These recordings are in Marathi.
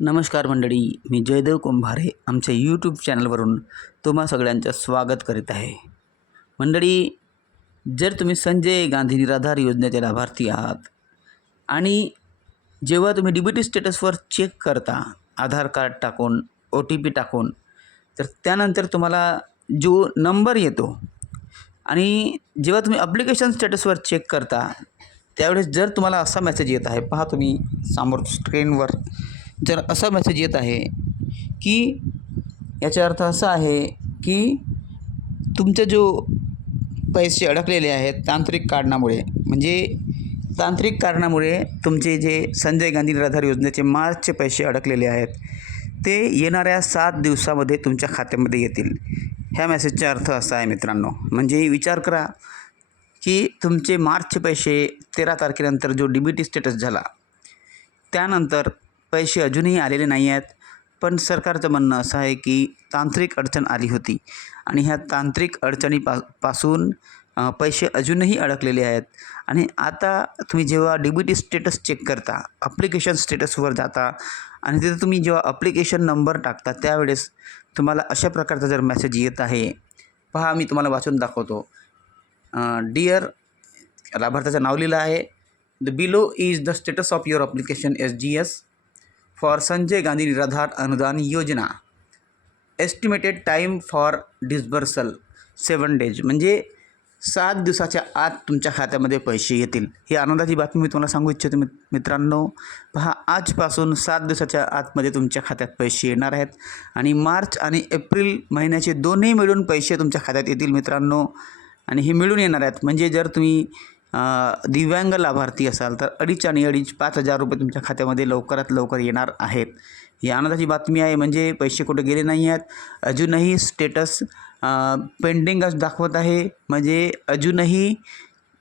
नमस्कार मंडळी, मी जयदेव कुंभारे आमच्या यूट्यूब चॅनलवरून तुम्हा सगळ्यांचं स्वागत करीत आहे. मंडळी, जर तुम्ही संजय गांधी निराधार योजनेचे लाभार्थी आहात आणि जेव्हा तुम्ही डी-बी-टी स्टेटसवर चेक करता आधार कार्ड टाकून, OTP टाकून, तर त्यानंतर तुम्हाला जो नंबर येतो आणि जेव्हा तुम्ही ॲप्लिकेशन स्टेटसवर चेक करता त्यावेळेस जर तुम्हाला असा मेसेज येत आहे, पहा तुम्ही समोर स्क्रीनवर जर असा मेसेज येत आहे की याचा अर्थ असा आहे की तुमचे जो पैसे अडकलेले आहेत तांत्रिक कारणामुळे, म्हणजे तांत्रिक कारणामुळे तुमचे जे संजय गांधी निराधार योजनेचे मार्चचे पैसे अडकलेले आहेत ते येणाऱ्या 7 दिवसामध्ये तुमच्या खात्यामध्ये येतील. ह्या मेसेजचा अर्थ असा आहे मित्रांनो, म्हणजे विचार करा की तुमचे मार्चचे पैसे 13 तारखेनंतर जो डी-बी-टी स्टेटस झाला त्यानंतर पैसे अजूनही आलेले नाही आहेत. पण सरकारचं म्हणणं असं आहे की तांत्रिक अडचण आली होती आणि ह्या तांत्रिक पासून पैसे अजूनही अडकलेले आहेत. आणि आता तुम्ही जेव्हा डी-बी-टी स्टेटस चेक करता, ॲप्लिकेशन स्टेटसवर जाता आणि तिथे तुम्ही जेव्हा ॲप्लिकेशन नंबर टाकता त्यावेळेस तुम्हाला अशा प्रकारचा जर मेसेज येत आहे, पहा मी तुम्हाला वाचून दाखवतो. डिअर, लाभार्थ्याचं नाव लिहिलं आहे. The below is the status of your application SGS for Sanjay Gandhi निराधार अनुदान योजना. Estimated time for disbursal 7 days, म्हणजे 7 दिवसाच्या आत तुमच्या खात्यामध्ये पैसे येतील. ही आनंदाची बातमी मी तुम्हाला सांगू इच्छितो मित्रांनो. पहा, आजपासून 7 दिवसाच्या आतमध्ये तुमच्या खात्यात पैसे येणार आहेत आणि मार्च आणि एप्रिल महिन्याचे दोन्ही मिळून पैसे तुमच्या खात्यात येतील मित्रांनो. आणि हे मिळून येणार आहेत म्हणजे जर तुम्ही दिव्यांग लाभार्थी असाल तर 5,500 रुपये तुमच्या खात्यामध्ये लवकरात लवकर येणार आहेत. ही आनंदाची बातमी आहे. म्हणजे पैसे कुठे गेले नाही आहेत. अजूनही स्टेटस पेंडिंगच दाखवत आहे. म्हणजे अजूनही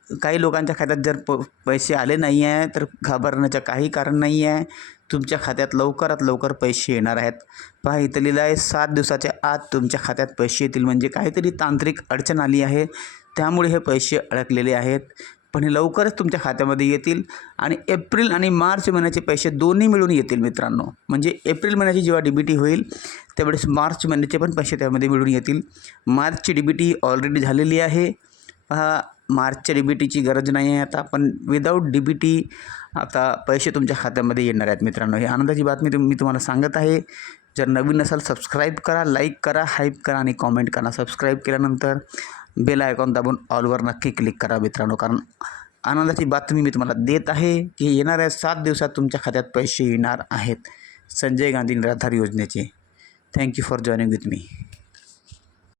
काही लोकांच्या खात्यात जर पैसे आले नाही आहे तर घाबरण्याचं काही कारण नाही आहे. तुमच्या खात्यात लवकरात लवकर पैसे येणार आहेत. पहा, इथं लिहिलं आहे 7 दिवसाच्या आत तुमच्या खात्यात पैसे येतील. म्हणजे काहीतरी तांत्रिक अडचण आली आहे त्यामुळे हे पैसे अडकलेले आहेत. पण हे लवकरच तुमच्या खात्यामध्ये येतील आणि एप्रिल आणि मार्च महिन्याचे पैसे दोन्ही मिळून येतील मित्रांनो. म्हणजे एप्रिल महिन्याची जेव्हा डी-बी-टी होईल त्यावेळेस मार्च महिन्याचे पण पैसे त्यामध्ये मिळून येतील. मार्चची डी-बी-टी ऑलरेडी झालेली आहे. पहा, मार्चच्या डी-बी-टीची गरज नाही आहे आता, पण विदाऊट डी-बी-टी आता पैसे तुमच्या खात्यामध्ये येणार आहेत मित्रांनो. ही आनंदाची बातमी मी तुम्हाला सांगत आहे. जर नवीन असाल सबस्क्राईब करा, लाईक करा, हाईप करा आणि कॉमेंट करा. सबस्क्राईब केल्यानंतर बेल आयकॉन दाबून ऑलवर नक्की क्लिक करा मित्रांनो, कारण आनंदाची बातमी मी तुम्हाला देत आहे की येणाऱ्या 7 दिवसात तुमच्या खात्यात पैसे येणार आहेत संजय गांधी निराधार योजनेचे. Thank you for joining with me.